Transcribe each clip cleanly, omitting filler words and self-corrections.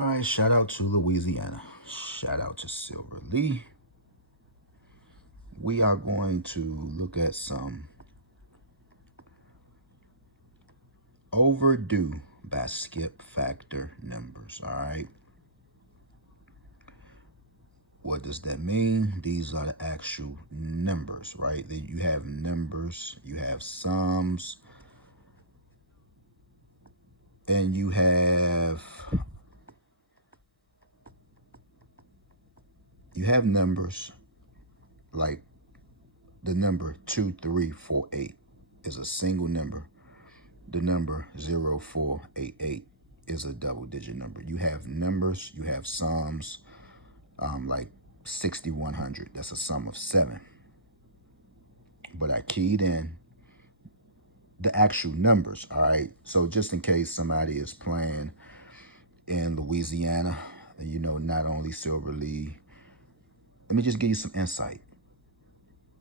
All right, shout out to Louisiana. Shout out to Silver Lee. We are going to look at some overdue by skip factor numbers. All right. What does that mean? These are the actual numbers, right? That you have numbers, you have sums, and you have numbers like the number 2348 is a single number. The number 0488 is a double digit number. You have numbers, you have sums, like 6100. That's a sum of 7. But I keyed in the actual numbers, all right? So just in case somebody is playing in Louisiana, not only Silver Lee, let me just give you some insight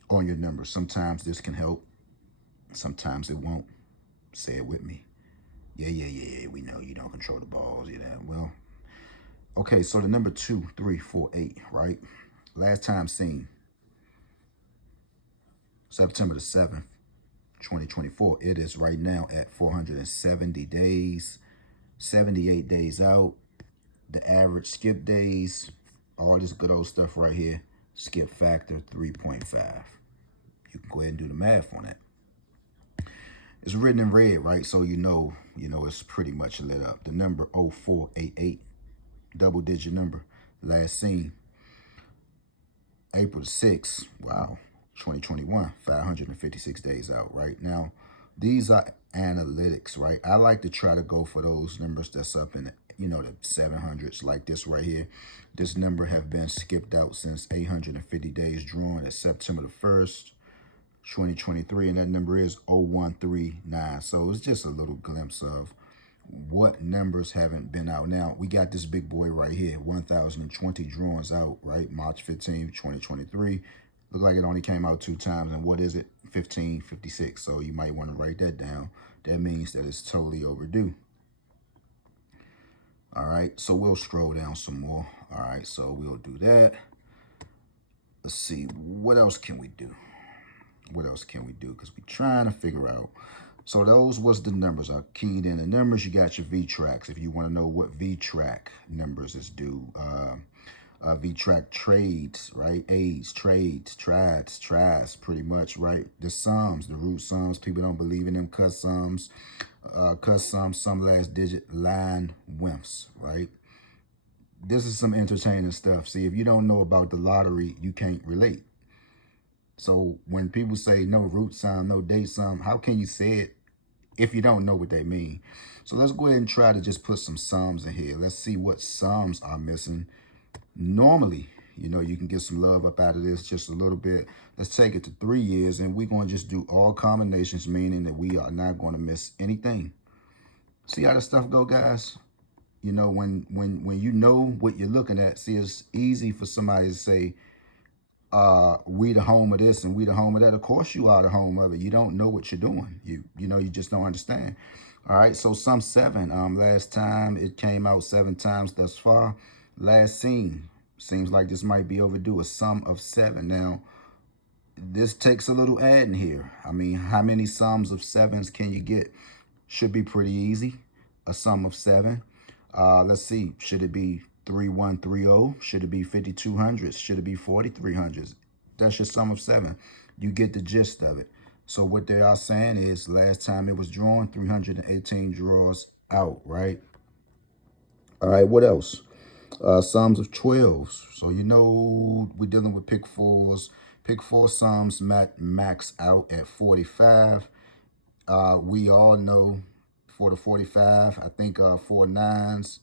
on your numbers. Sometimes this can help, sometimes it won't. Say it with me. Yeah. We know you don't control the balls. Well, okay, so the number 2348, right? Last time seen, September the 7th, 2024. It is right now at 470 days, 78 days out. The average skip days, all this good old stuff right here, skip factor 3.5. You can go ahead and do the math on that. It's written in red, right? So you know it's pretty much lit up. The number 0488, double digit number, last seen April 6th, wow, 2021, 556 days out, right? Now, these are analytics, right? I like to try to go for those numbers that's up in, the 700s, like this right here. This number have been skipped out since 850 days drawn at September the 1st, 2023, and that number is 0139. So it's just a little glimpse of what numbers haven't been out. Now, we got this big boy right here, 1,020 drawings out, right? March 15th, 2023. Look like it only came out 2 times. And what is it? 1556. So you might want to write that down. That means that it's totally overdue. All right, so we'll scroll down some more. All right, so we'll do that. Let's see, what else can we do? What else can we do? Because we're trying to figure out. So those was the numbers. I keyed in the numbers. You got your VTRACs. If you want to know what VTRAC numbers is due. VTRAC trades, right? Aids, trades, tries, pretty much, right? The sums, the root sums. People don't believe in them. Cut sums, some last digit, line wimps, right? This is some entertaining stuff. See, if you don't know about the lottery, you can't relate. So when people say no root sum, no date sum, how can you say it if you don't know what they mean? So let's go ahead and try to just put some sums in here. Let's see what sums are missing. Normally, you can get some love up out of this just a little bit. Let's take it to 3 years, and we're going to just do all combinations, meaning that we are not going to miss anything. See how this stuff go, guys? When you know what you're looking at, see, it's easy for somebody to say, we the home of this and we the home of that. Of course you are the home of it. You don't know what you're doing. You just don't understand. All right, so sum 7. Last time it came out 7 times thus far. Last seen. Seems like this might be overdue. A sum of 7. Now, this takes a little adding here. I mean, how many sums of 7s can you get? Should be pretty easy. A sum of 7. Let's see. Should it be 3130? Should it be 5200s? Should it be 4300s? That's your sum of 7. You get the gist of it. So what they are saying is last time it was drawn, 318 draws out, right? All right, what else? Sums of 12s. So we're dealing with pick 4s. Pick 4 sums max out at 45. We all know for the 45, I think 4 9s.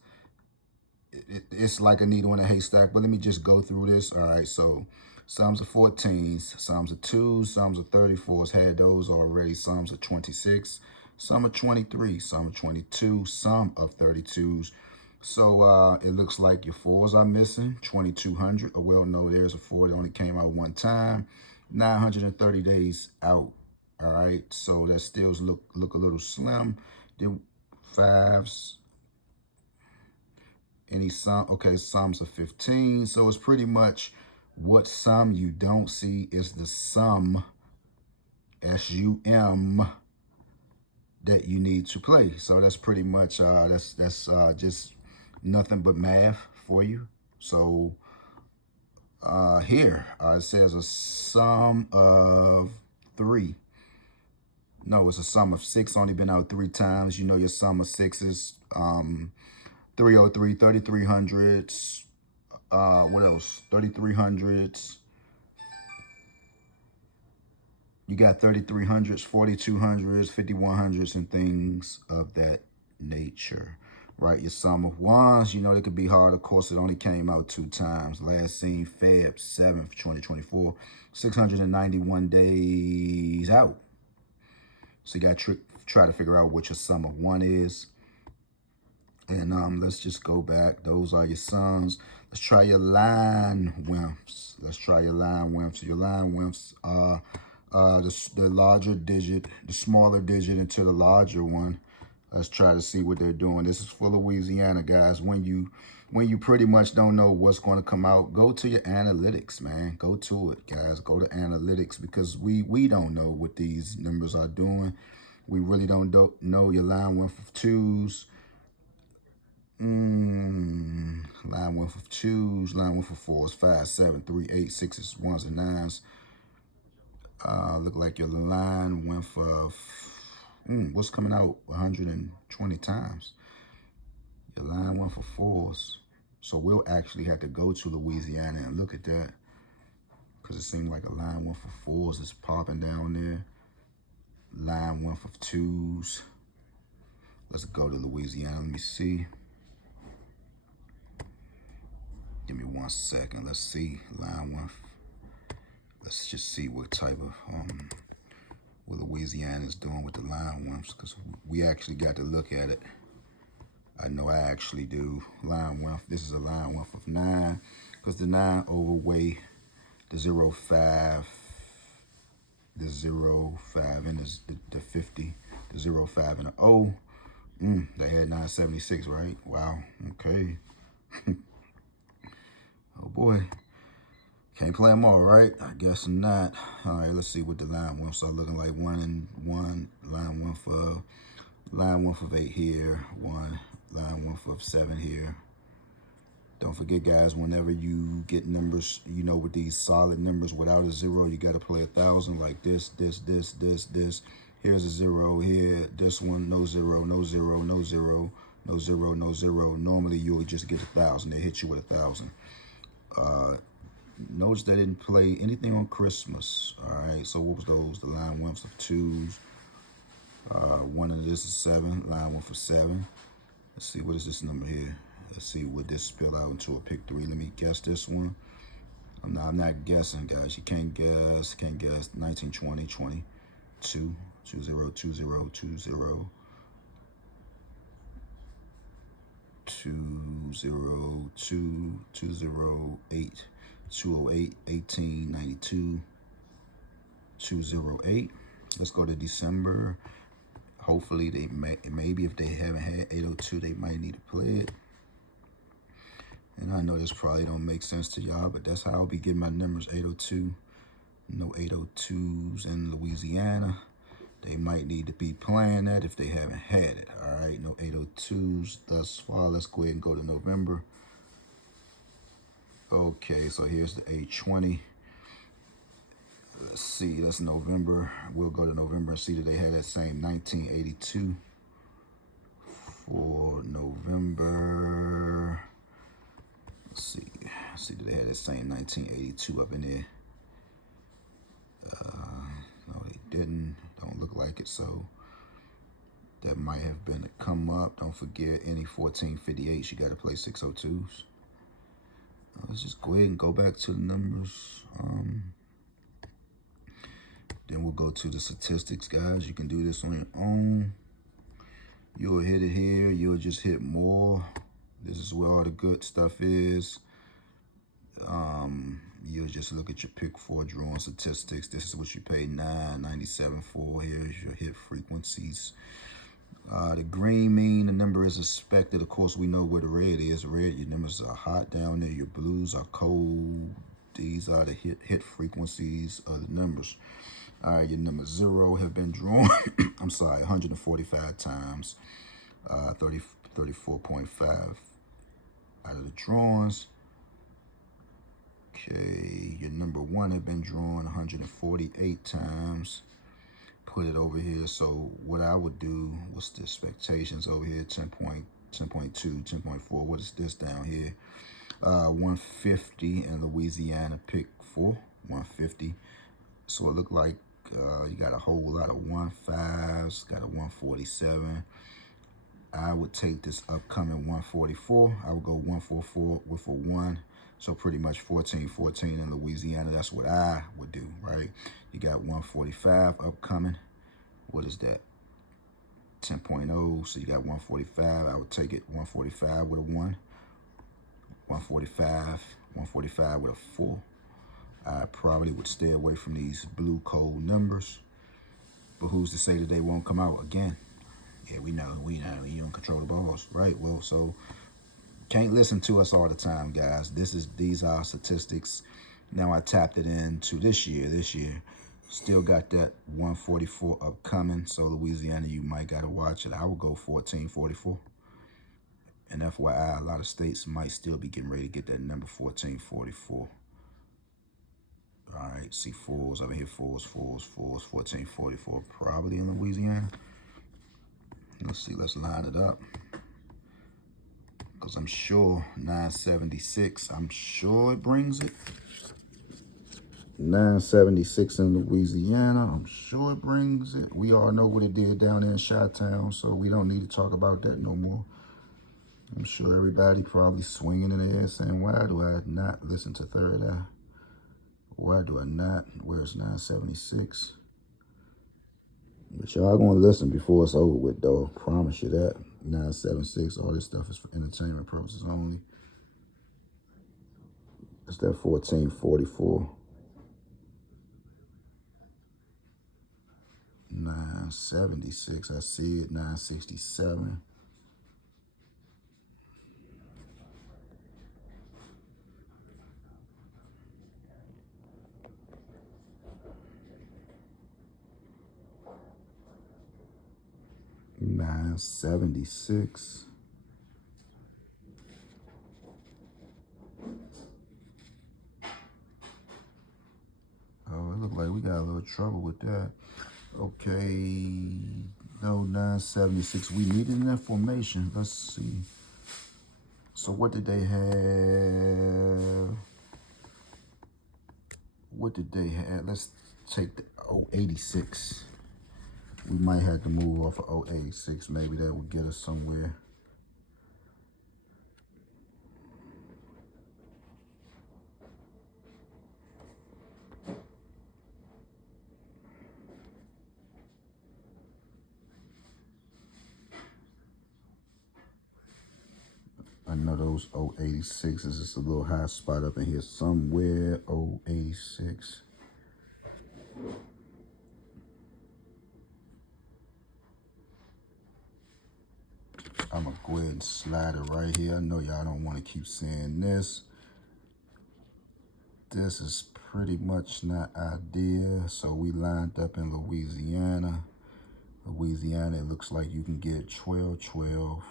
It's like a needle in a haystack, but let me just go through this. All right, so sums of 14s, sums of 2s, sums of 34s, had those already. Sums of 26, sum of 23, sum of 22, sum of 32s. So it looks like your 4s are missing. 2200. Oh, well, no, there's a 4 that only came out 1 time. 930 days out. All right, so that still look a little slim. The 5s Any sum? Okay, sums of 15. So it's pretty much what sum you don't see is the sum, S-U-M, that you need to play. So that's pretty much, that's just nothing but math for you. So here, it says a sum of 3. No, it's a sum of 6, only been out 3 times. You know your sum of 6 is 303, 3300s. What else? 3300s. You got 3300s, 4200s, 5100s, and things of that nature. Right, your sum of 1s, you know, it could be hard. Of course, it only came out 2 times. Last seen Feb 7th, 2024. 691 days out. So you got to try to figure out what your sum of 1 is. And let's just go back. Those are your sums. Let's try your line WIMPs. Let's try your line WIMPs. Your line WIMPs are the larger digit, the smaller digit into the larger one. Let's try to see what they're doing. This is for Louisiana, guys. When you pretty much don't know what's going to come out, go to your analytics, man. Go to it, guys. Go to analytics, because we don't know what these numbers are doing. We really don't know your line WIMP of 2s. Line WIMP of 2s, line WIMP of 4s, 5, 7, 3, 8, 6s, 1s, and 9s. Look like your line WIMP of what's coming out 120 times. Your line WIMP for 4s. So we'll actually have to go to Louisiana and look at that, because it seemed like a line WIMP for 4s is popping down there. Line WIMP of 2s. Let's go to Louisiana. Let me see. Give me 1 second. Let's see line WIMP. Let's just see what type of what Louisiana is doing with the line WIMPs, because we actually got to look at it. I know I actually do. Line WIMP. This is a line WIMP of 9, because the 9 overweigh the 0.5, the 0.5, and the 50, the 0.5 and the O. They had 976, right? Wow. Okay. Oh boy. Can't play them all, right? I guess not. All right, let's see what the line WIMPs are looking like. 1 and 1. Line WIMP of 8 here. 1. Line WIMP of 7 here. Don't forget, guys, whenever you get numbers, you know, with these solid numbers without a 0, you got to play 1,000 like this. Here's a 0 here. This one, no 0, no 0, no 0, no 0, no 0. Normally, you would just get 1,000. They hit you with 1,000. Notice they didn't play anything on Christmas. All right, so what was those? The line WIMPs of 2s. 1 of this is 7. Line WIMP for 7. Let's see, what is this number here? Let's see, would this spill out into a pick 3? Let me guess this one. I'm not guessing, guys. You can't guess. 19, 20, 20, 2, 2, 0, 2, 0, 2, 0, 2, 0, 2, 2, 0, 8, 208, 18, 92, 208. Let's go to December. Hopefully they maybe if they haven't had 802, they might need to play it. And I know this probably don't make sense to y'all, but that's how I'll be getting my numbers. 802. No 802s in Louisiana. They might need to be playing that if they haven't had it. All right, no 802s thus far. Let's go ahead and go to November. Okay, so here's the 820. Let's see, that's November. We'll go to November and see that they had that same 1982 for November. Let's see that they had that same 1982 up in there. No, they didn't. Don't look like it, so that might have been a come up. Don't forget, any 1458, you got to play 602s. Let's just go ahead and go back to the numbers. Then we'll go to the statistics, guys. You can do this on your own. You'll hit it here. You'll just hit more. This is where all the good stuff is. You'll just look at your pick 4 drawing statistics. This is what you paid $9.97 for. Here's your hit frequencies. The green mean the number is expected. Of course, we know where the red is. Red, your numbers are hot down there. Your blues are cold. These are the hit frequencies of the numbers. All right, your number 0 have been drawn. I'm sorry, 145 times. 34.5 out of the drawings. Okay, your number 1 have been drawn 148 times. Put it over here. So what I would do, what's the expectations over here? 10.2, 10.4. What is this down here? 150 in Louisiana pick 4, 150. So it looked like you got a whole lot of 15s, got a 147. I would take this upcoming 144. I would go 144 with a 1. So pretty much 1414 in Louisiana. That's what I would do, right? You got 145 upcoming. What is that? 10.0. So you got 145. I would take it 145 with a 1. 145 with a 4. I probably would stay away from these blue cold numbers. But who's to say that they won't come out again? Yeah, we know. You don't control the balls, right? Well, so can't listen to us all the time, guys. These are statistics. Now I tapped it into this year. Still got that 144 upcoming. So Louisiana, you might gotta watch it. I would go 1444. And FYI, a lot of states might still be getting ready to get that number 1444. All right, see fours over here, fours, 1444, probably in Louisiana. Let's see, let's line it up. Because I'm sure 976, I'm sure it brings it. 976 in Louisiana, I'm sure it brings it. We all know what it did down there in Chi-Town, so we don't need to talk about that no more. I'm sure everybody probably swinging in the air saying, why do I not listen to Third Eye? Why do I not? Where's 976? But y'all gonna listen before it's over with, though. Promise you that. 976, all this stuff is for entertainment purposes only. It's that 1444. 976, I see it. 967. $9.76. Oh, it looked like we got a little trouble with that. Okay, no, 976. We needed an information. Let's see. So what did they have? What did they have? Let's take the 086. We might have to move off of 086. Maybe that would get us somewhere. I know those 086 is just a little high spot up in here somewhere. 086. I'm going to go ahead and slide it right here. I know y'all don't want to keep saying this. This is pretty much not ideal. So we lined up in Louisiana. Louisiana, it looks like you can get 12-12.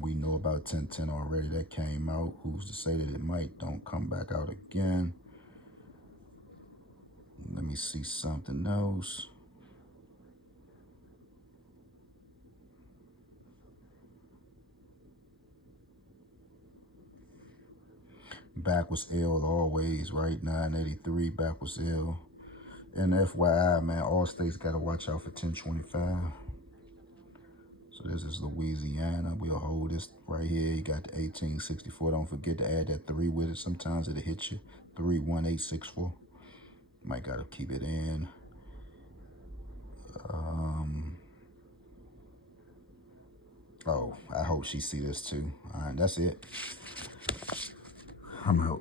We know about 10-10 already. That came out. Who's to say that it might don't come back out again? Let me see something else. Backwards L always, right? 983 backwards L. And FYI, man, all states got to watch out for 1025. So this is Louisiana. We'll hold this right here. You got the 1864. Don't forget to add that 3 with it. Sometimes it'll hit you. 31864. Might got to keep it in. Oh, I hope she see this too. All right, that's it. I'm out.